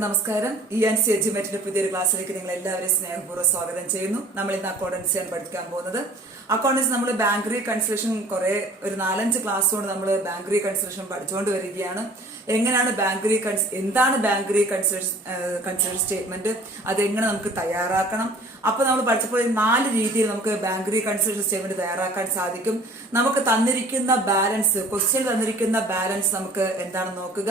എല്ലാവർക്കും നമസ്കാരം. ENC എഡ്യൂമേറ്റിന്റെ പുതിയൊരു ക്ലാസ്സിലേക്ക് നിങ്ങൾ എല്ലാവരെയും സ്നേഹപൂർവ്വം സ്വാഗതം ചെയ്യുന്നു. നമ്മൾ ഇന്ന് അക്കൗണ്ടൻസിയാണ് പഠിക്കാൻ പോകുന്നത്. അക്കൗണ്ടൻസി നമ്മൾ ബാങ്ക് റീകൺസിലേഷൻ ഒരു 4-5 ക്ലാസ് കൊണ്ട് നമ്മൾ ബാങ്ക് റീകൺസിലേഷൻ പഠിച്ചുകൊണ്ട് വരികയാണ്. എങ്ങനെയാണ് എന്താണ് ബാങ്ക് റീകൺസിലേഷൻ സ്റ്റേറ്റ്മെന്റ്, അതെങ്ങനെ നമുക്ക് തയ്യാറാക്കണം. അപ്പൊ നമ്മൾ പഠിച്ചപ്പോൾ 4 രീതിയിൽ നമുക്ക് ബാങ്ക് റീകൺസിലേഷൻ സ്റ്റേറ്റ്മെന്റ് തയ്യാറാക്കാൻ സാധിക്കും. നമുക്ക് തന്നിരിക്കുന്ന ബാലൻസ്, ക്വസ്റ്റ്യൻ തന്നിരിക്കുന്ന ബാലൻസ് നമുക്ക് എന്താണെന്ന് നോക്കുക.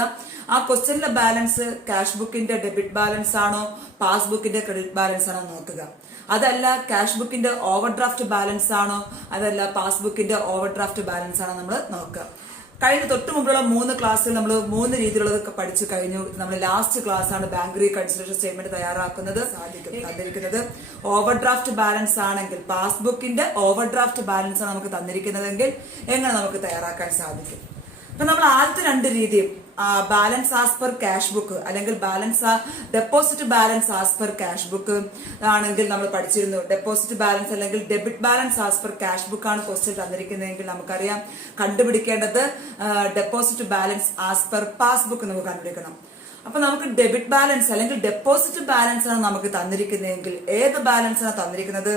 ആ ക്വസ്റ്റ്യനിലെ ബാലൻസ് ക്യാഷ് ബുക്കിന്റെ ഡെബിറ്റ് ബാലൻസ് ആണോ പാസ്ബുക്കിന്റെ ക്രെഡിറ്റ് ബാലൻസ് ആണോ നോക്കുക. അതല്ല ക്യാഷ് ബുക്കിന്റെ ഓവർ ഡ്രാഫ്റ്റ് ബാലൻസ് ആണോ, അതല്ല പാസ്ബുക്കിന്റെ ഓവർ ഡ്രാഫ്റ്റ് ബാലൻസ് ആണോ നമ്മൾ നോക്കുക. കഴിഞ്ഞ തൊട്ട് മുമ്പുള്ള 3 ക്ലാസ്സിൽ നമ്മൾ 3 രീതിയിലുള്ളതൊക്കെ പഠിച്ചു കഴിഞ്ഞു. നമ്മൾ ലാസ്റ്റ് ക്ലാസ് ആണ് ബാങ്ക് റീകൺസിലേഷൻ സ്റ്റേറ്റ്മെന്റ് തയ്യാറാക്കുന്നത്. തന്നിരിക്കുന്നത് ഓവർ ഡ്രാഫ്റ്റ് ബാലൻസ് ആണെങ്കിൽ, പാസ്ബുക്കിന്റെ ഓവർ ഡ്രാഫ്റ്റ് ബാലൻസ് ആണ് നമുക്ക് തന്നിരിക്കുന്നതെങ്കിൽ എങ്ങനെ നമുക്ക് തയ്യാറാക്കാൻ സാധിക്കും. അപ്പൊ നമ്മൾ ആദ്യത്തെ 2 രീതിയും balance as per cash book അല്ലെങ്കിൽ deposit balance as per cash book ആണെങ്കിൽ നമ്മൾ പഠിച്ചിരുന്നു. ഡെപ്പോസിറ്റ് ബാലൻസ് അല്ലെങ്കിൽ debit balance as per cash book ആണ് ക്വസ്റ്റ്യൻ തന്നിരിക്കുന്നതെങ്കിൽ നമുക്കറിയാം കണ്ടുപിടിക്കേണ്ടത് deposit balance as per passbook നമുക്ക് കണ്ടുപിടിക്കണം. അപ്പൊ നമുക്ക് ഡെബിറ്റ് ബാലൻസ് അല്ലെങ്കിൽ ഡെപ്പോസിറ്റ് ബാലൻസ് ആണ് നമുക്ക് തന്നിരിക്കുന്നതെങ്കിൽ ഏത് ബാലൻസ് ആണ് തന്നിരിക്കുന്നത്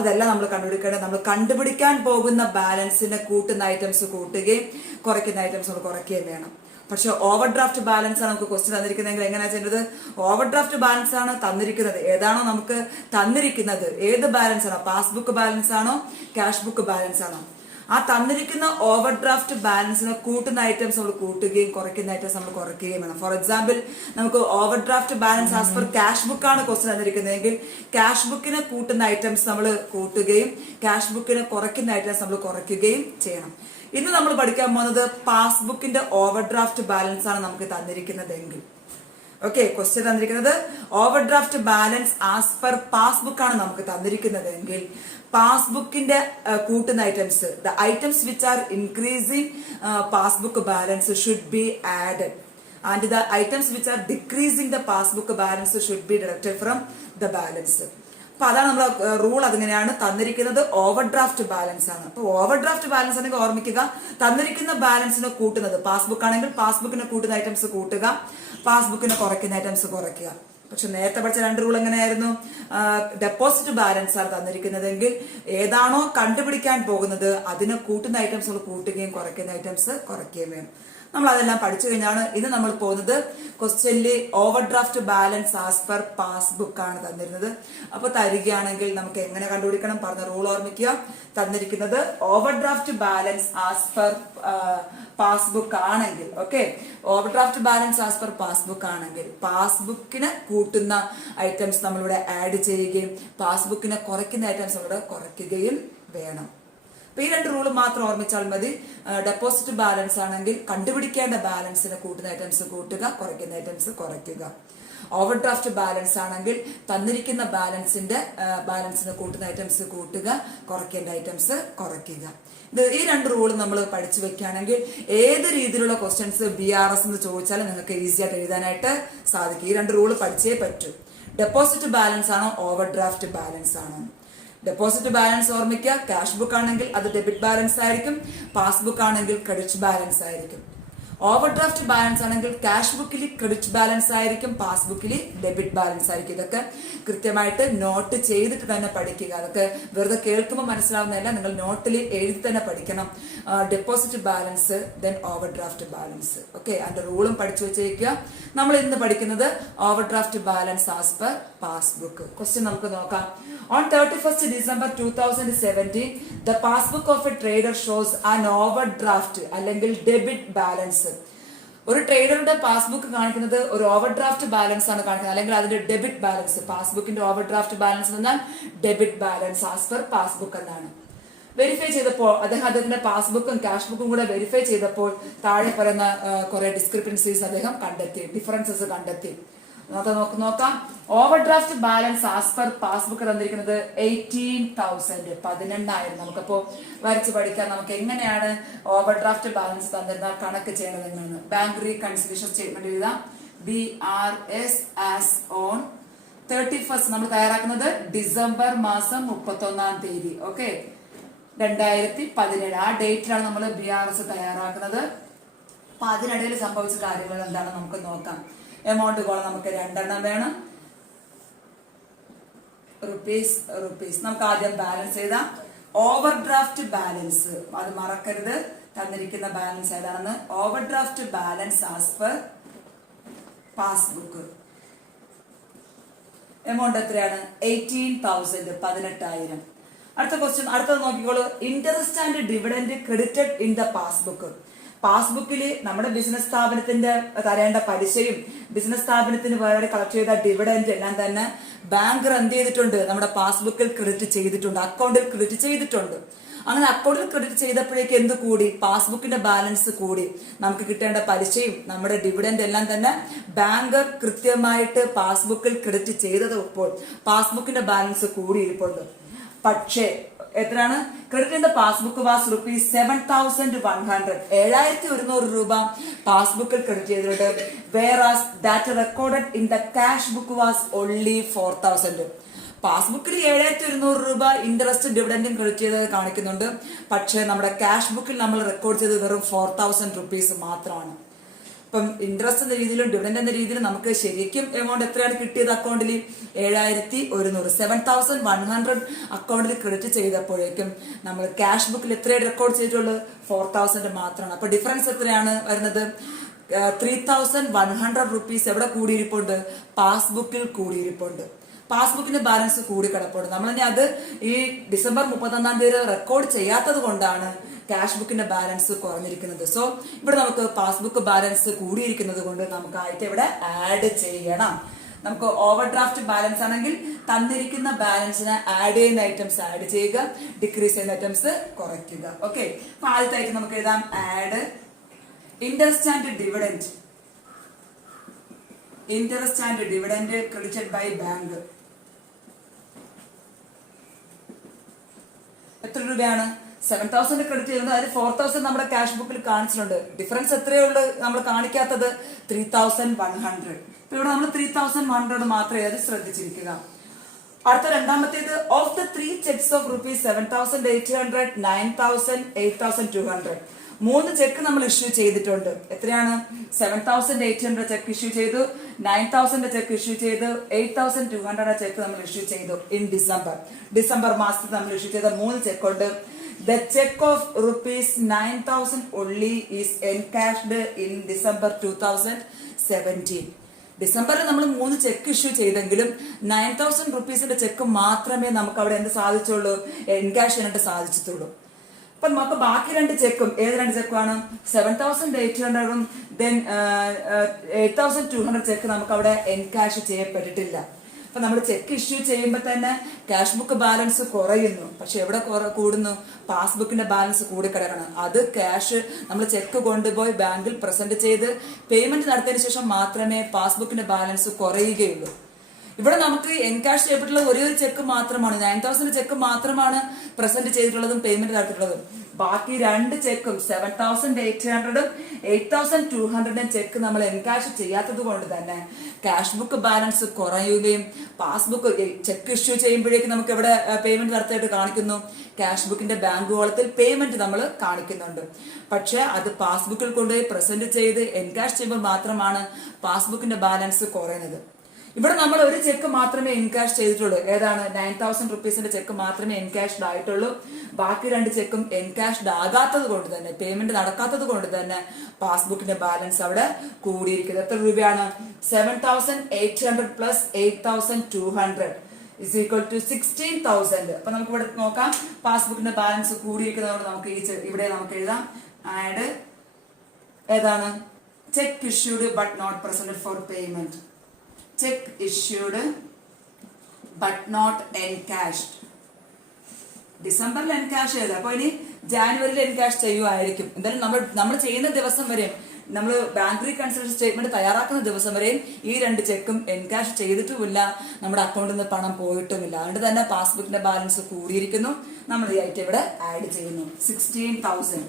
അതല്ല നമ്മൾ കണ്ടുപിടിക്കേണ്ടത്. നമ്മൾ കണ്ടുപിടിക്കാൻ പോകുന്ന ബാലൻസിനെ കൂട്ടുന്ന ഐറ്റംസ് കൂട്ടുകയും കുറയ്ക്കുന്ന ഐറ്റംസ് നമ്മൾ കുറയ്ക്കുകയും വേണം. പക്ഷെ ഓവർ ഡ്രാഫ്റ്റ് ബാലൻസ് ആണ് നമുക്ക് ക്വസ്റ്റ്യൻ തന്നിരിക്കുന്നതെങ്കിൽ എങ്ങനെയാ ചെയ്യുന്നത്? ഓവർ ഡ്രാഫ്റ്റ് ബാലൻസ് ആണ് തന്നിരിക്കുന്നത്. ഏതാണോ നമുക്ക് തന്നിരിക്കുന്നത്, ഏത് ബാലൻസ് ആണോ, പാസ്ബുക്ക് ബാലൻസ് ആണോ ക്യാഷ് ബുക്ക് ബാലൻസ് ആണോ, ആ തന്നിരിക്കുന്ന ഓവർ ഡ്രാഫ്റ്റ് ബാലൻസിനെ കൂട്ടുന്ന ഐറ്റംസ് നമ്മൾ കൂട്ടുകയും കുറയ്ക്കുന്ന ഐറ്റംസ് നമ്മൾ കുറയ്ക്കുകയും വേണം. ഫോർ എക്സാമ്പിൾ, നമുക്ക് over draft balance as per cash book ആണ് ക്വസ്റ്റ്യൻ തന്നിരിക്കുന്നതെങ്കിൽ ക്യാഷ് ബുക്കിനെ കൂട്ടുന്ന ഐറ്റംസ് നമ്മൾ കൂട്ടുകയും ക്യാഷ് ബുക്കിനെ കുറയ്ക്കുന്ന ഐറ്റംസ് നമ്മൾ കുറയ്ക്കുകയും ചെയ്യണം. ഇന്ന് നമ്മൾ പഠിക്കാൻ പോകുന്നത് പാസ്ബുക്കിന്റെ ഓവർ ഡ്രാഫ്റ്റ് ബാലൻസ് ആണ് നമുക്ക് തന്നിരിക്കുന്നതെങ്കിൽ. ഓക്കെ, ക്വസ്റ്റ്യൻ തന്നിരിക്കുന്നത് overdraft balance as per passbook ആണ് നമുക്ക് തന്നിരിക്കുന്നതെങ്കിൽ പാസ്ബുക്കിന്റെ കൂട്ടുന്ന items, the items which are increasing passbook balance should be added and the items which are decreasing the passbook balance should be deducted from the balance. അപ്പൊ അതാണ് നമ്മുടെ rule. അതിങ്ങനെയാണ് തന്നിരിക്കുന്നത് overdraft balance ആണ്. അപ്പൊ ഓവർ ഡ്രാഫ്റ്റ് ബാലൻസ് ആണെങ്കിൽ ഓർമ്മിക്കുക, തന്നിരിക്കുന്ന ബാലൻസിനെ കൂട്ടുന്നത് പാസ്ബുക്ക് ആണെങ്കിൽ പാസ്ബുക്കിനെ കൂട്ടുന്ന ഐറ്റംസ് കൂട്ടുക, പാസ്ബുക്കിനെ കുറയ്ക്കുന്ന ഐറ്റംസ് കുറയ്ക്കുക. പക്ഷെ നേരത്തെ പഠിച്ച 2 റൂൾ എങ്ങനെയായിരുന്നു? ഡെപ്പോസിറ്റ് ബാലൻസ് ആണ് തന്നിരിക്കുന്നതെങ്കിൽ ഏതാണോ കണ്ടുപിടിക്കാൻ പോകുന്നത് അതിനെ കൂട്ടുന്ന ഐറ്റംസ് കൂട്ടുകയും കുറയ്ക്കുന്ന ഐറ്റംസ് കുറയ്ക്കുകയും വേണം. നമ്മൾ അതെല്ലാം പഠിച്ചു കഴിഞ്ഞാണ് ഇന്ന് നമ്മൾ പോകുന്നത് ക്വസ്റ്റ്യനിൽ over draft balance as per passbook ആണ് തന്നിരുന്നത്. അപ്പൊ തരികയാണെങ്കിൽ നമുക്ക് എങ്ങനെ കണ്ടുപിടിക്കണം? പറഞ്ഞ റൂൾ ഓർമ്മിക്കുക. തന്നിരിക്കുന്നത് overdraft balance as per passbook ആണെങ്കിൽ, okay, overdraft balance as per passbook ആണെങ്കിൽ പാസ്ബുക്കിനെ കൂട്ടുന്ന ഐറ്റംസ് നമ്മളിവിടെ ആഡ് ചെയ്യുകയും പാസ്ബുക്കിനെ കുറയ്ക്കുന്ന ഐറ്റംസ് നമ്മളിവിടെ കുറയ്ക്കുകയും വേണം. അപ്പൊ ഈ 2 റൂള് മാത്രം ഓർമ്മിച്ചാൽ മതി. ഡെപ്പോസിറ്റ് ബാലൻസ് ആണെങ്കിൽ കണ്ടുപിടിക്കേണ്ട ബാലൻസിനെ കൂട്ടുന്ന ഐറ്റംസ് കൂട്ടുക, കുറയ്ക്കുന്ന ഐറ്റംസ് കുറയ്ക്കുക. ഓവർ ഡ്രാഫ്റ്റ് ബാലൻസ് ആണെങ്കിൽ തന്നിരിക്കുന്ന ബാലൻസിനെ കൂട്ടുന്ന ഐറ്റംസ് കൂട്ടുക, കുറയ്ക്കേണ്ട ഐറ്റംസ് കുറയ്ക്കുക. ഈ 2 റൂൾ നമ്മൾ പഠിച്ചു വെക്കുകയാണെങ്കിൽ ഏത് രീതിയിലുള്ള ക്വസ്റ്റ്യൻസ് BRS എന്ന് ചോദിച്ചാലും നിങ്ങൾക്ക് ഈസി ആയിട്ട് എഴുതാനായിട്ട് സാധിക്കും. ഈ 2 റൂൾ പഠിച്ചേ പറ്റൂ. ഡെപ്പോസിറ്റ് ബാലൻസ് ആണോ ഓവർ ഡ്രാഫ്റ്റ് ബാലൻസ് ആണോ? ഡെപ്പോസിറ്റ് ബാലൻസ് ഓർമ്മിക്കുക, ക്യാഷ് ബുക്ക് ആണെങ്കിൽ അത് ഡെബിറ്റ് ബാലൻസ് ആയിരിക്കും, പാസ്ബുക്ക് ആണെങ്കിൽ ക്രെഡിറ്റ് ബാലൻസ് ആയിരിക്കും. ഓവർ ഡ്രാഫ്റ്റ് ബാലൻസ് ആണെങ്കിൽ ക്യാഷ് ബുക്കിൽ ക്രെഡിറ്റ് ബാലൻസ് ആയിരിക്കും, പാസ്ബുക്കിൽ ഡെബിറ്റ് ബാലൻസ് ആയിരിക്കും. ഇതൊക്കെ കൃത്യമായിട്ട് നോട്ട് ചെയ്തിട്ട് തന്നെ പഠിക്കുക. അതൊക്കെ വെറുതെ കേൾക്കുമ്പോൾ മനസ്സിലാവുന്നതല്ല, നിങ്ങൾ നോട്ടിൽ എഴുതി തന്നെ പഠിക്കണം. Deposit balance, then over draft balance. Okay, അതിന്റെ റൂളും പഠിച്ചു വെച്ചേക്കുക. നമ്മൾ ഇന്ന് പഠിക്കുന്നത് over draft balance as per passbook. Question നമുക്ക് നോക്കാം. On 31st December 2017, the passbook of a trader shows an overdraft അല്ലെങ്കിൽ ഡെബിറ്റ് ബാലൻസ്. ഒരു ട്രേഡറുടെ പാസ്ബുക്ക് കാണിക്കുന്നത് ഒരു ഓവർ ഡ്രാഫ്റ്റ് ബാലൻസ് ആണ് കാണിക്കുന്നത്, അല്ലെങ്കിൽ അതിന്റെ ഡെബിറ്റ് ബാലൻസ്. പാസ്ബുക്കിന്റെ ഓവർ ഡ്രാഫ്റ്റ് ബാലൻസ് എന്നാൽ debit balance as per passbook എന്നാണ്. വെരിഫൈ ചെയ്തപ്പോൾ അദ്ദേഹത്തിന്റെ പാസ്ബുക്കും ക്യാഷ് ബുക്കും കൂടെ വെരിഫൈ ചെയ്തപ്പോൾ താഴെ പറയുന്ന കുറെ ഡിസ്ക്രിപ്പൻസീസ് അദ്ദേഹം കണ്ടെത്തി, ഡിഫറൻസസ് കണ്ടെത്തി. നോക്കാം. Over draft balance as per passbook തന്നിരിക്കുന്നത് 18,000, 18,000. നമുക്കപ്പോ വരച്ച് പഠിക്കാം. നമുക്ക് എങ്ങനെയാണ് ഓവർ ഡ്രാഫ്റ്റ് ബാലൻസ് തന്നിരുന്നാൽ കണക്ക് ചെയ്യണത് എന്നാണ്. ബാങ്ക് റീകൺസിലേഷൻ സ്റ്റേറ്റ്മെന്റ് എഴുതാം. BRS ആസ് ഓൺ 31st നമ്മൾ തയ്യാറാക്കുന്നത് ഡിസംബർ മാസം 31-ാം തീയതി. ഓക്കെ, 2017 ആ ഡേറ്റിലാണ് നമ്മൾ BRS തയ്യാറാക്കുന്നത്. അപ്പൊ അതിനിടയിൽ സംഭവിച്ച കാര്യങ്ങൾ എന്താണെന്ന് നമുക്ക് നോക്കാം. എമൗണ്ട് കോളം നമുക്ക് 2 വേണം. Rupees rupees. നമുക്ക് ആദ്യം ബാലൻസ് എഴുതാം. ഓവർ ഡ്രാഫ്റ്റ് ബാലൻസ് അത് മറക്കരുത്. തന്നിരിക്കുന്ന ബാലൻസ് ഏതാണെന്ന്. Overdraft balance as per passbook. Amount എത്രയാണ്? 18,000, 18,000. അടുത്ത ക്വസ്റ്റ്യൻ, അടുത്തത് നോക്കിക്കോളൂ. Interest and dividend credited in the passbook. പാസ്ബുക്കിൽ നമ്മുടെ ബിസിനസ് സ്ഥാപനത്തിന്റെ തരേണ്ട പലിശയും ബിസിനസ് സ്ഥാപനത്തിന് വേറെ കളക്ട് ചെയ്ത ഡിവിഡന്റ് എല്ലാം തന്നെ ബാങ്കർ എന്ത് ചെയ്തിട്ടുണ്ട്? നമ്മുടെ പാസ്ബുക്കിൽ ക്രെഡിറ്റ് ചെയ്തിട്ടുണ്ട്, അക്കൗണ്ടിൽ ക്രെഡിറ്റ് ചെയ്തിട്ടുണ്ട്. അങ്ങനെ അക്കൗണ്ടിൽ ക്രെഡിറ്റ് ചെയ്തപ്പോഴേക്ക് എന്ത് കൂടി? പാസ്ബുക്കിന്റെ ബാലൻസ് കൂടി. നമുക്ക് കിട്ടേണ്ട പലിശയും നമ്മുടെ ഡിവിഡന്റ് എല്ലാം തന്നെ ബാങ്കർ കൃത്യമായിട്ട് പാസ്ബുക്കിൽ ക്രെഡിറ്റ് ചെയ്തപ്പോൾ പാസ്ബുക്കിന്റെ ബാലൻസ് കൂടിയിരിപ്പുണ്ട്. പക്ഷേ എത്രയാണ്? Credit in the passbook was rupees 7,100. 7,100 രൂപ പാസ്ബുക്കിൽ ക്രെഡിറ്റ് ചെയ്തിട്ടുണ്ട്. വേറാസ് that recorded in the cash book was only 4,000. പാസ്ബുക്കിൽ 7,100 രൂപ ഇൻട്രസ്റ്റ് ഡിവിഡന്റും ക്രെഡിറ്റ് ചെയ്തത് കാണിക്കുന്നുണ്ട്. പക്ഷേ നമ്മുടെ ക്യാഷ് ബുക്കിൽ നമ്മൾ റെക്കോർഡ് ചെയ്തത് വെറും 4,000 റുപ്പീസ് മാത്രമാണ്. ഇപ്പം ഇൻട്രസ്റ്റ് എന്ന രീതിയിലും ഡിവിഡന്റ് എന്ന രീതിയിലും നമുക്ക് ശരിക്കും എമൗണ്ട് എത്രയാണ് കിട്ടിയത്? അക്കൗണ്ടിൽ 7,100, 7,100 അക്കൗണ്ടിൽ ക്രെഡിറ്റ് ചെയ്തപ്പോഴേക്കും നമ്മൾ ക്യാഷ് ബുക്കിൽ എത്രയാണ് റെക്കോർഡ് ചെയ്തിട്ടുള്ളത്? 4,000 മാത്രമാണ്. അപ്പൊ ഡിഫറൻസ് എത്രയാണ് വരുന്നത്? 3,100 റുപ്പീസ് എവിടെ കൂടിയിരിപ്പുണ്ട്? പാസ്ബുക്കിൽ കൂടിയിരിപ്പുണ്ട്. പാസ്ബുക്കിന്റെ ബാലൻസ് കൂടി കിടപ്പുണ്ട്. നമ്മളിനി അത് ഈ ഡിസംബർ 31 റെക്കോർഡ് ചെയ്യാത്തത് കൊണ്ടാണ് ക്യാഷ് ബുക്കിന്റെ ബാലൻസ് കുറഞ്ഞിരിക്കുന്നത്. സോ ഇവിടെ നമുക്ക് പാസ്ബുക്ക് ബാലൻസ് കൂടിയിരിക്കുന്നത് കൊണ്ട് നമുക്ക് ആയിട്ട് ഇവിടെ ആഡ് ചെയ്യണം. നമുക്ക് ഓവർ ഡ്രാഫ്റ്റ് ബാലൻസ് ആണെങ്കിൽ തന്നിരിക്കുന്ന ബാലൻസിനെ ആഡ് ചെയ്യുന്ന ഐറ്റംസ് ആഡ് ചെയ്യുക, ഡിക്രീസ് ചെയ്യുന്ന ഐറ്റംസ് കുറയ്ക്കുക. ഓക്കെ, അപ്പൊ ആദ്യത്തെ ആയിട്ട് നമുക്ക് എഴുതാം add interest and dividend. Interest and dividend credited by bank. എത്ര രൂപയാണ്? 7,000 ക്രെഡിറ്റ് ചെയ്യുന്നത്. അതിൽ 4,000 നമ്മുടെ ക്യാഷ് ബുക്കിൽ കാണിച്ചിട്ടുണ്ട്. ഡിഫറൻസ് എത്രയേ ഉള്ളൂ നമ്മൾ കാണിക്കാത്തത്? 3,100. ഇവിടെ നമ്മൾ 3,100 മാത്രമേ അത് ശ്രദ്ധിച്ചിരിക്കുക. അടുത്ത രണ്ടാമത്തേത് of the 3 cheques of rupees 7,800, 9,000, 8,200. 3 cheque നമ്മൾ ഇഷ്യൂ ചെയ്തിട്ടുണ്ട്. എത്രയാണ്? 7,800 ചെക്ക് ഇഷ്യൂ ചെയ്തു, 9,000 ചെക്ക് ഇഷ്യൂ ചെയ്തു, 8,200 ചെക്ക് നമ്മൾ ഇഷ്യൂ ചെയ്തു ഇൻ ഡിസംബർ മാസത്തിൽ നമ്മൾ ഇഷ്യൂ ചെയ്ത 3 ചെക്ക് ഉണ്ട്. The check of rupees 9,000 only is encashed in December 2017. ഡിസംബറിൽ നമ്മൾ 3 ചെക്ക് ഇഷ്യൂ ചെയ്തെങ്കിലും 9,000 റുപ്പീസിന്റെ ചെക്ക് മാത്രമേ നമുക്ക് അവിടെ എന്ത് സാധിച്ചുള്ളൂ? എൻകാഷ് ചെയ്യാനായിട്ട് സാധിച്ചിട്ടുള്ളൂ. അപ്പൊ നമുക്ക് ബാക്കി 2 ചെക്കും ഏത് 2 ചെക്കുമാണ്? 7,800 ദെൻ 8,200 ചെക്ക് നമുക്ക് അവിടെ എൻകാഷ് ചെയ്യപ്പെട്ടിട്ടില്ല. അപ്പൊ നമ്മൾ ചെക്ക് ഇഷ്യൂ ചെയ്യുമ്പോൾ തന്നെ ക്യാഷ് ബുക്ക് ബാലൻസ് കുറയുന്നു. പക്ഷെ എവിടെ കൂടുന്നു? പാസ്ബുക്കിന്റെ ബാലൻസ് കൂടി കിടക്കണം. അത് ക്യാഷ് നമ്മൾ ചെക്ക് കൊണ്ടുപോയി ബാങ്കിൽ പ്രസന്റ് ചെയ്ത് പേയ്മെന്റ് നടത്തിയതിനു ശേഷം മാത്രമേ പാസ്ബുക്കിന്റെ ബാലൻസ് കുറയുകയുള്ളൂ. ഇവിടെ നമുക്ക് എൻകാഷ് ചെയ്യപ്പെട്ടുള്ള ഒരേ ഒരു ചെക്ക് മാത്രമാണ്, 9,000 ചെക്ക് മാത്രമാണ് പ്രസന്റ് ചെയ്തിട്ടുള്ളതും പേയ്മെന്റ് നടത്തിയിട്ടുള്ളതും. ബാക്കി 2 ചെക്കും 7,800 8,200 ചെക്ക് നമ്മൾ എൻകാഷ് ചെയ്യാത്തത് കൊണ്ട് തന്നെ ക്യാഷ് ബുക്ക് ബാലൻസ് കുറയുകയും പാസ്ബുക്ക് ചെക്ക് ഇഷ്യൂ ചെയ്യുമ്പോഴേക്കും നമുക്ക് എവിടെ പേയ്മെന്റ് നടത്തിയിട്ട് കാണിക്കുന്നു? ക്യാഷ് ബുക്കിന്റെ ബാങ്ക് കോളത്തിൽ പേയ്മെന്റ് നമ്മൾ കാണിക്കുന്നുണ്ട്. പക്ഷെ അത് പാസ്ബുക്കിൽ കൊണ്ടുപോയി പ്രസന്റ് ചെയ്ത് എൻകാഷ് ചെയ്യുമ്പോൾ മാത്രമാണ് പാസ്ബുക്കിന്റെ ബാലൻസ് കുറയുന്നത്. ഇവിടെ നമ്മൾ ഒരു ചെക്ക് മാത്രമേ എൻകാഷ് ചെയ്തിട്ടുള്ളൂ. ഏതാണ്? 9,000 റുപ്പീസിന്റെ ചെക്ക് മാത്രമേ എൻകാഷ്ഡ് ആയിട്ടുള്ളൂ. ബാക്കി 2 ചെക്കും എൻകാഷ്ഡ് ആകാത്തത് കൊണ്ട് തന്നെ, പേയ്മെന്റ് നടക്കാത്തത് കൊണ്ട് തന്നെ പാസ്ബുക്കിന്റെ ബാലൻസ് അവിടെ കൂടിയിരിക്കുന്നത്. എത്ര രൂപയാണ്? 7,800 പ്ലസ് 8,200 is equal to 16,000. അപ്പൊ നമുക്ക് ഇവിടെ നോക്കാം. പാസ്ബുക്കിന്റെ ബാലൻസ് കൂടിയിരിക്കുന്നതുകൊണ്ട് നമുക്ക് ഇവിടെ നമുക്ക് എഴുതാം ആഡ് ഏതാണ്? Cheque issued but not presented for payment. Cheque issued but not encashed. ഡിസംബറിൽ എൻകാഷ് ചെയ്ത് അപ്പൊ ഇനി ജാനുവരിയിൽ എൻകാഷ് ചെയ്യുമായിരിക്കും. എന്തായാലും നമ്മൾ ചെയ്യുന്ന ദിവസം വരെയും, നമ്മൾ ബാങ്ക് റീകൺസിലേഷൻ സ്റ്റേറ്റ്മെന്റ് തയ്യാറാക്കുന്ന ദിവസം വരെയും ഈ 2 ചെക്കും എൻകാഷ് ചെയ്തിട്ടുമില്ല, നമ്മുടെ അക്കൗണ്ടിൽ നിന്ന് പണം പോയിട്ടുമില്ല. അതുകൊണ്ട് തന്നെ പാസ്ബുക്കിന്റെ ബാലൻസ് കൂടിയിരിക്കുന്നു. നമ്മൾ ഈ ഐറ്റം ഇവിടെ ആഡ് ചെയ്യുന്നു 16,000.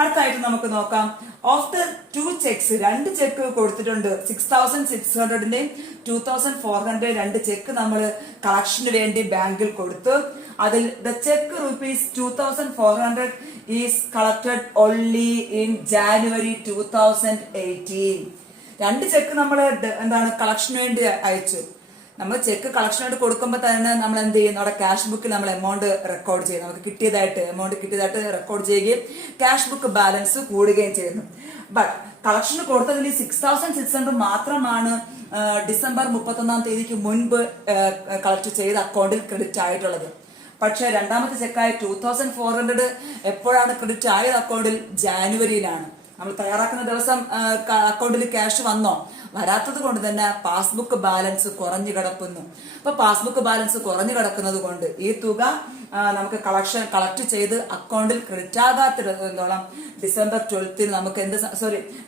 അടുത്തായിട്ട് നമുക്ക് നോക്കാം. ഓഫ് ദ 2 ചെക്സ് 2 ചെക്ക് കൊടുത്തിട്ടുണ്ട്. 6,600ന്റെയും 2,400 2 ചെക്ക് നമ്മൾ കളക്ഷന് വേണ്ടി ബാങ്കിൽ കൊടുത്തു. അതിൽ the cheque rupees 2,400 is collected only in January 2018. രണ്ട് ചെക്ക് നമ്മൾ എന്താണ് കളക്ഷന് വേണ്ടി അയച്ചു. നമ്മൾ ചെക്ക് കളക്ഷനായിട്ട് കൊടുക്കുമ്പോൾ തന്നെ നമ്മൾ എന്ത് ചെയ്യും, നമ്മുടെ ക്യാഷ് ബുക്കിൽ നമ്മൾ എമൗണ്ട് റെക്കോർഡ് ചെയ്യും. നമുക്ക് എമൗണ്ട് കിട്ടിയതായിട്ട് റെക്കോർഡ് ചെയ്യുകയും ക്യാഷ് ബുക്ക് ബാലൻസ് കൂടുകയും ചെയ്യുന്നു. ബട്ട് കളക്ഷന് കൊടുത്തതിൽ 6600 മാത്രമാണ് ഡിസംബർ 31 മുൻപ് കളക്ട് ചെയ്ത് അക്കൗണ്ടിൽ ക്രെഡിറ്റ് ആയിട്ടുള്ളത്. പക്ഷെ രണ്ടാമത്തെ ചെക്കായ 2400 എപ്പോഴാണ് ക്രെഡിറ്റ് ആയത് അക്കൗണ്ടിൽ? ജാനുവരിയിലാണ്. നമ്മൾ തയ്യാറാക്കുന്ന ദിവസം അക്കൗണ്ടിൽ ക്യാഷ് വന്നോ? വരാത്തത് കൊണ്ട് തന്നെ പാസ്ബുക്ക് ബാലൻസ് കുറഞ്ഞു കിടക്കുന്നു. അപ്പൊ പാസ്ബുക്ക് ബാലൻസ് കുറഞ്ഞു കിടക്കുന്നത് കൊണ്ട് ഈ തുക നമുക്ക് കളക്ട് ചെയ്ത് അക്കൗണ്ടിൽ ക്രെഡിറ്റ് ആകാത്തിടത്തോളം ഡിസംബർ 12 നമുക്ക്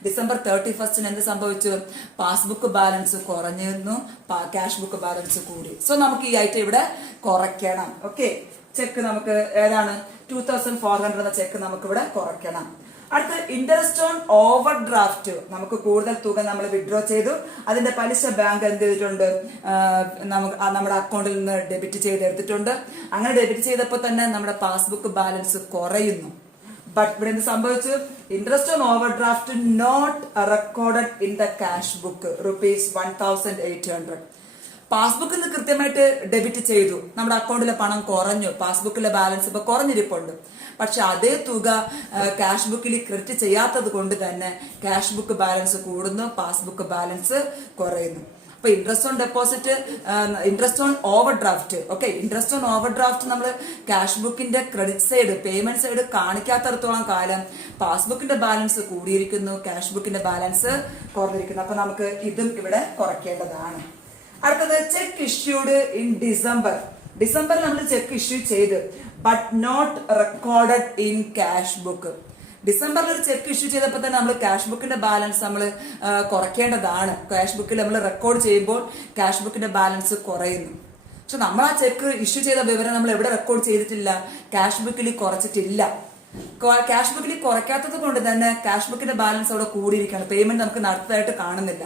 ഡിസംബർ 31 എന്ത് സംഭവിച്ചു? പാസ്ബുക്ക് ബാലൻസ് കുറഞ്ഞിരുന്നു, ക്യാഷ് ബുക്ക് ബാലൻസ് കൂടി. സോ നമുക്ക് ഈ ഐറ്റം ഇവിടെ കുറയ്ക്കണം. ഓക്കെ, ചെക്ക് നമുക്ക് ഏതാണ് 2400 എന്ന ചെക്ക് നമുക്ക് ഇവിടെ കുറയ്ക്കണം. അടുത്ത ഇൻട്രസ്റ്റ് ഓൺ ഓവർ ഡ്രാഫ്റ്റ്. നമുക്ക് കൂടുതൽ തുക നമ്മൾ വിഡ്രോ ചെയ്തു, അതിന്റെ പലിശ ബാങ്ക് എന്ത് ചെയ്തിട്ടുണ്ട്? നമ്മുടെ അക്കൗണ്ടിൽ നിന്ന് ഡെബിറ്റ് ചെയ്തെടുത്തിട്ടുണ്ട്. അങ്ങനെ ഡെബിറ്റ് ചെയ്തപ്പോൾ തന്നെ നമ്മുടെ പാസ്ബുക്ക് ബാലൻസ് കുറയുന്നു. ബട്ട് ഇവിടെ എന്ത് സംഭവിച്ചു? Interest on overdraft not recorded in the cash book ₹1800. പാസ്ബുക്കിൽ നിന്ന് കൃത്യമായിട്ട് ഡെബിറ്റ് ചെയ്തു, നമ്മുടെ അക്കൗണ്ടിലെ പണം കുറഞ്ഞു, പാസ്ബുക്കിലെ ബാലൻസ് ഇപ്പൊ കുറഞ്ഞിരിപ്പുണ്ട്. പക്ഷെ അതേ തുക ക്യാഷ് ബുക്കിൽ ക്രെഡിറ്റ് ചെയ്യാത്തത് കൊണ്ട് തന്നെ ക്യാഷ് ബുക്ക് ബാലൻസ് കൂടുന്നു, പാസ്ബുക്ക് ബാലൻസ് കുറയുന്നു. അപ്പൊ interest on deposit, interest on over draft. Okay, interest on over draft നമ്മൾ ക്യാഷ് ബുക്കിന്റെ ക്രെഡിറ്റ് സൈഡ്, പേയ്മെന്റ് സൈഡ് കാണിക്കാത്തടത്തോളം കാലം പാസ്ബുക്കിന്റെ ബാലൻസ് കൂടിയിരിക്കുന്നു, ക്യാഷ് ബുക്കിന്റെ ബാലൻസ് കുറഞ്ഞിരിക്കുന്നു. അപ്പൊ നമുക്ക് ഇതും ഇവിടെ കുറയ്ക്കേണ്ടതാണ്. അടുത്തത് ചെക്ക് ഇഷ്യൂഡ് ഇൻ ഡിസംബറിൽ നമ്മൾ ചെക്ക് ഇഷ്യൂ ചെയ്ത് but not recorded in cash book. ഡിസംബറിൽ ഒരു ചെക്ക് ഇഷ്യൂ ചെയ്തപ്പോൾ തന്നെ നമ്മൾ ക്യാഷ് ബുക്കിന്റെ ബാലൻസ് നമ്മൾ കുറയ്ക്കേണ്ടതാണ്. ക്യാഷ് ബുക്കിൽ നമ്മൾ റെക്കോർഡ് ചെയ്യുമ്പോൾ ക്യാഷ് ബുക്കിന്റെ ബാലൻസ് കുറയുന്നു. പക്ഷെ നമ്മൾ ആ ചെക്ക് ഇഷ്യൂ ചെയ്ത വിവരം നമ്മൾ എവിടെ റെക്കോർഡ് ചെയ്തിട്ടില്ല? ക്യാഷ് ബുക്കിൽ കുറച്ചിട്ടില്ല. ക്യാഷ് ബുക്കിൽ കുറയ്ക്കാത്തത് കൊണ്ട് തന്നെ ക്യാഷ് ബുക്കിന്റെ ബാലൻസ് അവിടെ കൂടിയിരിക്കുകയാണ്, പേയ്മെന്റ് നമുക്ക് നടത്തതായിട്ട് കാണുന്നില്ല.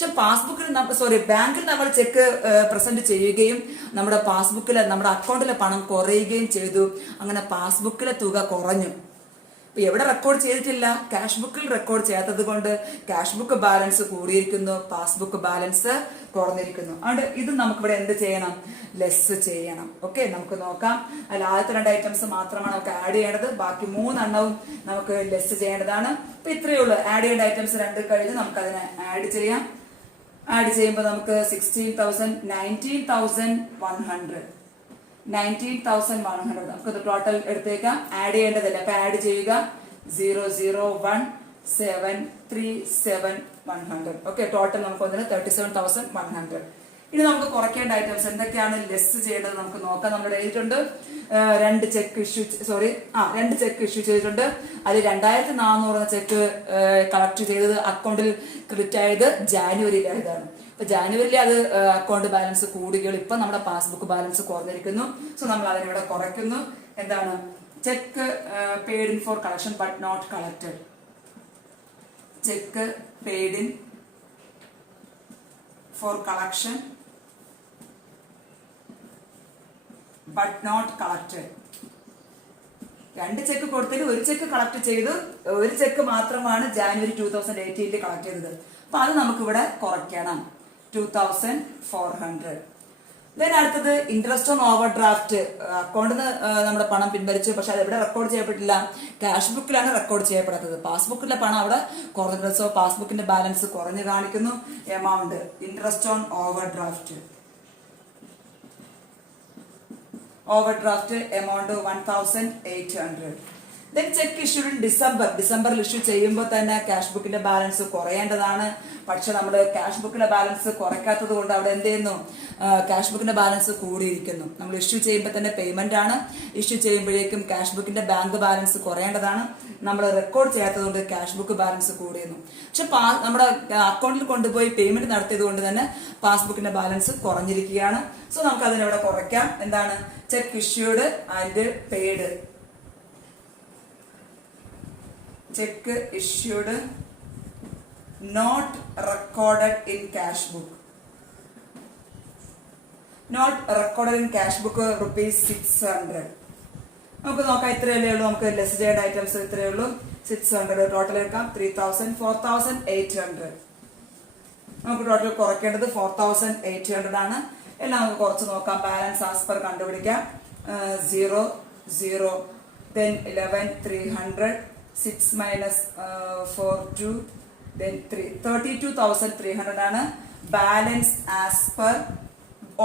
പക്ഷെ ബാങ്കിൽ നമ്മൾ ചെക്ക് പ്രസന്റ് ചെയ്യുകയും നമ്മുടെ നമ്മുടെ അക്കൗണ്ടിലെ പണം കുറയുകയും ചെയ്തു. അങ്ങനെ പാസ്ബുക്കിലെ തുക കുറഞ്ഞു. എവിടെ റെക്കോർഡ് ചെയ്തിട്ടില്ല? ക്യാഷ് ബുക്കിൽ റെക്കോർഡ് ചെയ്യാത്തത് കൊണ്ട് ക്യാഷ് ബുക്ക് ബാലൻസ് കൂടിയിരിക്കുന്നു, പാസ്ബുക്ക് ബാലൻസ് കുറഞ്ഞിരിക്കുന്നു. അതുകൊണ്ട് ഇത് നമുക്കിവിടെ എന്ത് ചെയ്യണം? ലെസ് ചെയ്യണം. ഓക്കെ, നമുക്ക് നോക്കാം. അതിൽ ആദ്യത്തെ 2 ഐറ്റംസ് മാത്രമാണ് നമുക്ക് ആഡ് ചെയ്യേണ്ടത്, ബാക്കി 3 എണ്ണവും നമുക്ക് ലെസ് ചെയ്യേണ്ടതാണ്. അപ്പൊ ഇത്രയേ ഉള്ളൂ. ആഡ് ചെയ്യേണ്ട ഐറ്റംസ് 2 കഴിഞ്ഞ് നമുക്ക് അതിനെ ആഡ് ചെയ്യാം. ആഡ് ചെയ്യുമ്പോൾ നമുക്ക് 16,000, 19,100 നമുക്കത് ടോട്ടൽ എടുത്തേക്കാം. ആഡ് ചെയ്യേണ്ടതല്ലേ, അപ്പൊ ആഡ് ചെയ്യുക 001,737,100. ഓക്കെ, ടോട്ടൽ നമുക്ക് 37,100. ഇനി നമുക്ക് കുറയ്ക്കേണ്ട ഐറ്റംസ് എന്തൊക്കെയാണ്, ലെസ് ചെയ്യേണ്ടത് നമുക്ക് നോക്കാം. നമ്മൾ എഴുതിയിട്ടുണ്ട് 2 ചെക്ക് ഇഷ്യൂ ചെയ്തിട്ടുണ്ട്. അതിൽ 2,400 ചെക്ക് കളക്ട് ചെയ്തത് അക്കൗണ്ടിൽ ക്രെഡിറ്റ് ആയത് ജാനുവരിയിലായതാണ്. അപ്പൊ ജാനുവരിയിൽ അത് അക്കൗണ്ട് ബാലൻസ് കൂടുകയുള്ളൂ. ഇപ്പൊ നമ്മുടെ പാസ്ബുക്ക് ബാലൻസ് കുറഞ്ഞിരിക്കുന്നു. സോ നമ്മൾ അതിനിവിടെ കുറയ്ക്കുന്നു. എന്താണ്? Cheque paid in for collection but not collected. Cheque paid in for collection but not collected. 2 cheque കൊടുത്തതിൽ 1 ചെക്ക് കളക്ട് ചെയ്തു, 1 ചെക്ക് മാത്രമാണ് ജാനുവരി 2018 കളക്ട് ചെയ്തത്. അപ്പൊ അത് നമുക്കിവിടെ കുറയ്ക്കണം, 2,400. ദെൻ അടുത്തത് ഇൻട്രസ്റ്റ് ഓൺ ഓവർ ഡ്രാഫ്റ്റ്. അക്കൗണ്ടിൽ നിന്ന് നമ്മുടെ പണം പിൻവലിച്ചു, പക്ഷെ അത് എവിടെ റെക്കോർഡ് ചെയ്യപ്പെട്ടില്ല? ക്യാഷ് ബുക്കിലാണ് റെക്കോർഡ് ചെയ്യപ്പെടാത്തത്. പാസ്ബുക്കിലെ പണം അവിടെ കുറഞ്ഞത്. സോ പാസ്ബുക്കിന്റെ ബാലൻസ് കുറഞ്ഞു കാണിക്കുന്നു. Amount interest on overdraft amount 1,800. Then cheque issued in ഡിസംബറിൽ ഇഷ്യൂ ചെയ്യുമ്പോൾ തന്നെ ക്യാഷ് ബുക്കിന്റെ ബാലൻസ് കുറയേണ്ടതാണ്. പക്ഷെ നമ്മൾ ക്യാഷ് ബുക്കിലെ ബാലൻസ് കുറയ്ക്കാത്തത് കൊണ്ട് അവിടെ എന്ത് ചെയ്യുന്നു? ക്യാഷ് ബുക്കിന്റെ ബാലൻസ് കൂടിയിരിക്കുന്നു. നമ്മൾ ഇഷ്യൂ ചെയ്യുമ്പോൾ തന്നെ പേയ്മെന്റ് ആണ്. ഇഷ്യൂ ചെയ്യുമ്പോഴേക്കും ക്യാഷ് ബുക്കിന്റെ ബാങ്ക് ബാലൻസ് കുറയേണ്ടതാണ്. നമ്മൾ റെക്കോർഡ് ചെയ്യാത്തത് കൊണ്ട് ക്യാഷ് ബുക്ക് ബാലൻസ് കൂടിയിരുന്നു. പക്ഷെ നമ്മുടെ അക്കൗണ്ടിൽ കൊണ്ടുപോയി പേയ്മെന്റ് നടത്തിയത് കൊണ്ട് തന്നെ പാസ്ബുക്കിന്റെ ബാലൻസ് കുറഞ്ഞിരിക്കുകയാണ്. സോ നമുക്ക് അതിനവിടെ കുറയ്ക്കാം. എന്താണ്? Cheque issued and paid. Cheque issued not recorded in cash book. Not recorded in cash book ₹600. നമുക്ക് നോക്കാം. ഇത്രയല്ലേ ഉള്ളൂ. നമുക്ക് ലെസ് ചെയ്യേണ്ട ഐറ്റംസ് ഇത്രയേ ഉള്ളൂ. 600 ടോട്ടൽ എടുക്കാം. 3,000, 4,800. നമുക്ക് ടോട്ടൽ കുറയ്ക്കേണ്ടത് 4800 ആണ്. എല്ലാം നമുക്ക് കുറച്ച് നോക്കാം. ബാലൻസ് ആസ് പെർ കണ്ടുപിടിക്കാം. 0 0 then 11 300 6 minus 4 2 then 32,300 ആണ് balance as per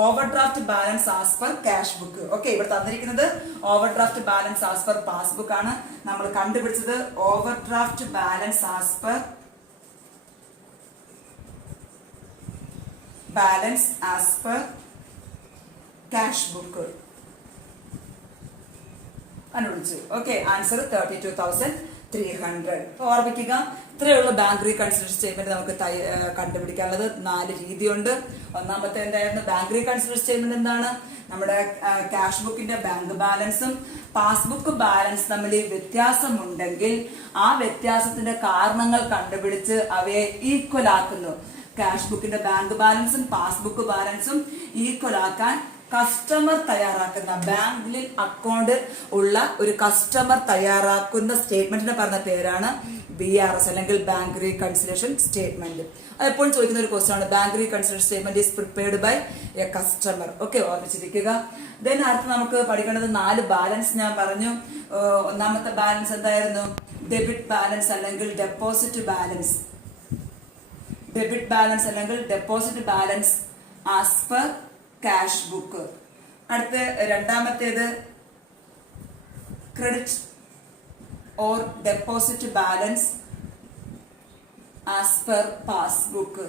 overdraft balance as per cash book. Okay, ഇവിടെ തന്നിരിക്കുന്നത് overdraft balance as per passbook ആണ്. നമ്മൾ കണ്ടുപിടിച്ചത് overdraft balance as per cash book കണ്ടുപിടിച്ചു. Okay, answer 32,300. ഓർമ്മിക്കുക, ഇത്രയുള്ള ബാങ്ക് റീകൺസിലേഷൻ സ്റ്റേറ്റ്മെന്റ് നമുക്ക് കണ്ടുപിടിക്കാനുള്ളത് 4 രീതിയുണ്ട്. ഒന്നാമത്തെ എന്തായിരുന്നു? ബാങ്ക് റീകൺസിലേഷൻ സ്റ്റേറ്റ്മെന്റ് എന്താണ്? നമ്മുടെ ക്യാഷ് ബുക്കിന്റെ ബാങ്ക് ബാലൻസും പാസ്ബുക്ക് ബാലൻസ് തമ്മിൽ വ്യത്യാസമുണ്ടെങ്കിൽ ആ വ്യത്യാസത്തിന്റെ കാരണങ്ങൾ കണ്ടുപിടിച്ച് അവയെ ഈക്വൽ ആക്കുന്നു. ക്യാഷ് ബുക്കിന്റെ ബാങ്ക് ബാലൻസും പാസ്ബുക്ക് ബാലൻസും ഈക്വൽ ആക്കാൻ കസ്റ്റമർ തയ്യാറാക്കുന്ന, ബാങ്കിൽ അക്കൗണ്ട് ഉള്ള ഒരു കസ്റ്റമർ തയ്യാറാക്കുന്ന സ്റ്റേറ്റ്മെന്റിനെ പറഞ്ഞ പേരാണ് BRS അല്ലെങ്കിൽ ബാങ്ക് റീകൺസിലേഷൻ സ്റ്റേറ്റ്മെന്റ്. അതെപ്പോഴും ചോദിക്കുന്ന ഒരു ക്വസ്റ്റ്യൻ ആണ്. Bank reconciliation statement is prepared by a customer. Okay, ഓർമ്മിച്ചിരിക്കുക. ദെൻ അടുത്ത് നമുക്ക് പഠിക്കേണ്ടത് 4 ബാലൻസ് ഞാൻ പറഞ്ഞു. ഒന്നാമത്തെ ബാലൻസ് എന്തായിരുന്നു? ഡെബിറ്റ് ബാലൻസ് അല്ലെങ്കിൽ ഡെപ്പോസിറ്റ് ബാലൻസ്. ഡെബിറ്റ് ബാലൻസ് അല്ലെങ്കിൽ deposit balance as per cash book. അടുത്ത രണ്ടാമത്തേത് credit or deposit balance as per passbook.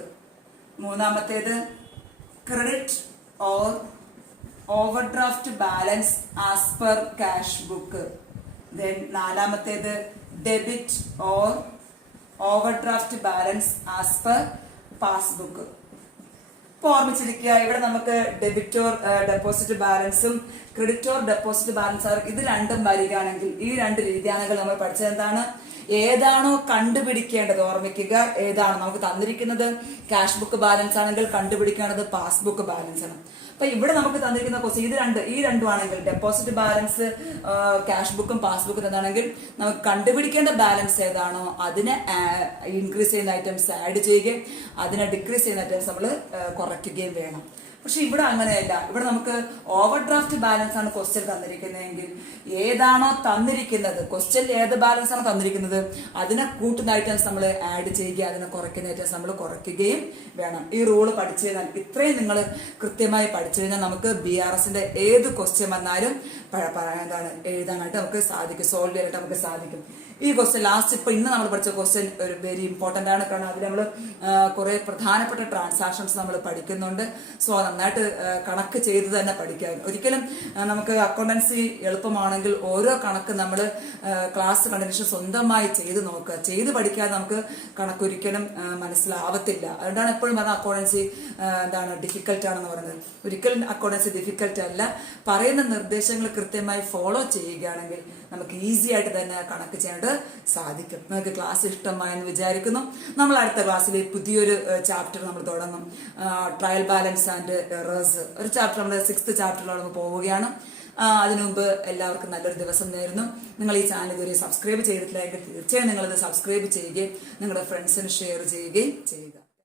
മൂന്നാമത്തേത് credit or overdraft balance as per cash book. Then നാലാമത്തേത് debit or overdraft balance as per passbook. ഓർമ്മിച്ചിരിക്കുക, ഇവിടെ നമുക്ക് ഡെബിറ്റോർ deposit ബാലൻസും ക്രെഡിറ്റോർ deposit balance ഇത് രണ്ടും വരികയാണെങ്കിൽ ഈ 2 രീതിയാണെങ്കിൽ നമ്മൾ പഠിച്ചത് എന്താണ്? ഏതാണോ കണ്ടുപിടിക്കേണ്ടത് ഓർമ്മിക്കുക. ഏതാണ് നമുക്ക് തന്നിരിക്കുന്നത്? ക്യാഷ് ബുക്ക് ബാലൻസ് ആണെങ്കിൽ കണ്ടുപിടിക്കേണ്ടത് പാസ്ബുക്ക് ബാലൻസ് ആണ്. അപ്പൊ ഇവിടെ നമുക്ക് തന്നിരിക്കുന്ന ക്വസ്റ്റ്യൻ ഈ രണ്ടും ആണെങ്കിൽ ഡെപ്പോസിറ്റ് ബാലൻസ് ക്യാഷ് ബുക്കും പാസ്ബുക്കും എന്താണെങ്കിൽ നമുക്ക് കണ്ടുപിടിക്കേണ്ട ബാലൻസ് ഏതാണോ അതിനെ ഇൻക്രീസ് ചെയ്യുന്ന ഐറ്റംസ് ആഡ് ചെയ്യുകയും അതിനെ ഡിക്രീസ് ചെയ്യുന്ന ഐറ്റംസ് നമ്മൾ കുറയ്ക്കുകയും വേണം. പക്ഷെ ഇവിടെ അങ്ങനെയല്ല. ഇവിടെ നമുക്ക് ഓവർഡ്രാഫ്റ്റ് ബാലൻസ് ആണ് ക്വസ്റ്റ്യൻ തന്നിരിക്കുന്നതെങ്കിൽ ഏതാണോ തന്നിരിക്കുന്നത്, ക്വസ്റ്റ്യൻ ഏത് ബാലൻസ് ആണ് തന്നിരിക്കുന്നത് അതിനെ കൂട്ടുന്ന ഐറ്റംസ് നമ്മൾ ആഡ് ചെയ്യുക, അതിനെ കുറയ്ക്കുന്ന ഐറ്റംസ് നമ്മൾ കുറയ്ക്കുകയും വേണം. ഈ റൂള് പഠിച്ചു കഴിഞ്ഞാൽ, ഇത്രയും നിങ്ങൾ കൃത്യമായി പഠിച്ചു കഴിഞ്ഞാൽ നമുക്ക് BRSന്റെ ഏത് ക്വസ്റ്റ്യൻ വന്നാലും എഴുതാനായിട്ട് നമുക്ക് സാധിക്കും, സോൾവ് ചെയ്യാനായിട്ട് നമുക്ക് സാധിക്കും. ഈ ക്വസ്റ്റ്യൻ ലാസ്റ്റ് ഇന്ന് നമ്മൾ പഠിച്ച ക്വസ്റ്റ്യൻ ഒരു വെരി ഇമ്പോർട്ടന്റ് ആണ്. കാരണം അതിൽ നമ്മൾ കുറെ പ്രധാനപ്പെട്ട ട്രാൻസാക്ഷൻസ് നമ്മൾ പഠിക്കുന്നുണ്ട്. സോ നന്നായിട്ട് കണക്ക് ചെയ്ത് തന്നെ പഠിക്കാം. ഒരിക്കലും നമുക്ക് അക്കൗണ്ടൻസി എളുപ്പമാണെങ്കിൽ ഓരോ കണക്ക് നമ്മൾ ക്ലാസ് കണ്ടിന്യൂഷൻ സ്വന്തമായി ചെയ്ത് നോക്കുക. ചെയ്ത് പഠിക്കാതെ നമുക്ക് കണക്കൊരിക്കലും മനസ്സിലാവത്തില്ല. അതുകൊണ്ടാണ് എപ്പോഴും പറഞ്ഞ അക്കൗണ്ടൻസി ഡിഫിക്കൽട്ട് ആണെന്ന് പറയുന്നത്. ഒരിക്കലും അക്കൗണ്ടൻസി ഡിഫിക്കൽട്ട് അല്ല. പറയുന്ന നിർദ്ദേശങ്ങൾ കൃത്യമായി ഫോളോ ചെയ്യുകയാണെങ്കിൽ നമുക്ക് ഈസി ആയിട്ട് തന്നെ കണക്ക് ചെയ്യാനായിട്ട് സാധിക്കും. നിങ്ങൾക്ക് ക്ലാസ് ഇഷ്ടമായെന്ന് വിചാരിക്കുന്നു. നമ്മൾ അടുത്ത ക്ലാസ്സിൽ പുതിയൊരു ചാപ്റ്റർ നമ്മൾ തുടങ്ങും. ട്രയൽ ബാലൻസ് ആൻഡ് എറേഴ്സ് ഒരു ചാപ്റ്റർ, നമ്മുടെ 6th ചാപ്റ്ററിലാണ് നമ്മൾ പോവുകയാണ്. അതിനുമുമ്പ് എല്ലാവർക്കും നല്ലൊരു ദിവസം നേരുന്നു. നിങ്ങൾ ഈ ചാനൽ ഇതുവരെ സബ്സ്ക്രൈബ് ചെയ്തിട്ടില്ലെങ്കിൽ തീർച്ചയായും നിങ്ങളിത് സബ്സ്ക്രൈബ് ചെയ്യുകയും നിങ്ങളുടെ ഫ്രണ്ട്സിന് ഷെയർ ചെയ്യുകയും ചെയ്യുക.